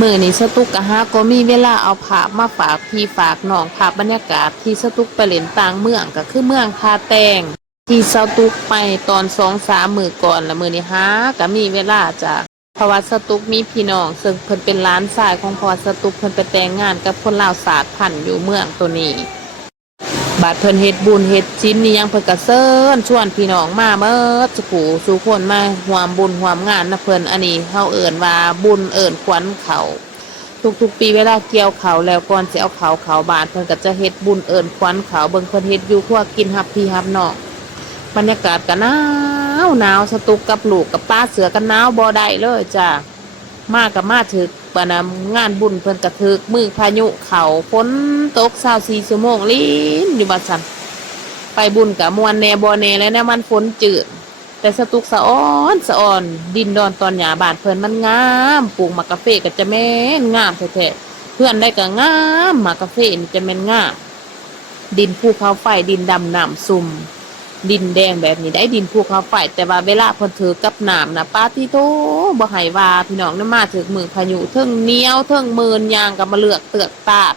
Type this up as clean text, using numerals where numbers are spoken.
มื้อนี้สตุกกะหาก็มีเวลาเอาภาพมาฝากพี่ฝากน้องภาพบรรยากาศที่สตุกไปเล่นต่างเมืองก็คือเมืองท่าแตงที่สตุกไปตอน2-3มื้อก่อนแล้วมื้อนี้หาก็มีเวลาจ้ะเพราะว่าสตุกมีพี่น้องซึ่งเพิ่นเป็นหลานชายของพ่อสตุกเพิ่นไปแต่งงานกับคนลาวศาสตร์พันธุ์อยู่เมืองตัวนี้ บาดเพิ่นเฮ็ดบุญเฮ็ดศีลนี่ยังเพิ่นก็เชิญชวนพี่น้องมาเบิดสุขุสู่คนมาร่วมบุญร่วมงานนะเพิ่นอันนี้เฮาเอิ้นว่าบุญเอิ้นขวัญเขาทุกๆปีเวลาเกี่ยวข้าวแล้วก่อนสิเอาข้าวเข้าบ้านเพิ่นก็จะเฮ็ดบุญเอิ้นขวัญเขาเบิ่งเพิ่นเฮ็ดอยู่ครัวกินรับพี่รับน้องบรรยากาศก็หนาวสตุกกับลูกกับป้าเสือกันหนาวบ่ได้เลยจ้ะมากับมาถึกปานงานบุญเพิ่นก็ถึกมือพายุเข้าฝนตก24ชั่วโมงลิ้นอยู่บัดซั้น ไปบุญกับมวนแน่บ่แน่แล้วนะมันฝนจืดแต่สตุกสะอ้อนสะอ่อนดินดอนตอนหญ้าบ้านเพิ่นมันงามปลูกหมากกาเฟก็จะแม่นงามแท้ๆเพื่อนได้ก็งามหมากกาเฟนี่จะแม่นงามดินภูเขาไฟดินดำน้ำซุ่มดินแดงแบบนี้ได้ดินภูเขาไฟแต่ว่าเวลาเพิ่นถือกับน้ำนะปาติโตบ่ให้ว่าพี่น้องนำมาถึกมือพายุเทิงเหนียวเทิงมืนยางก็มาเลือกเตือกตาด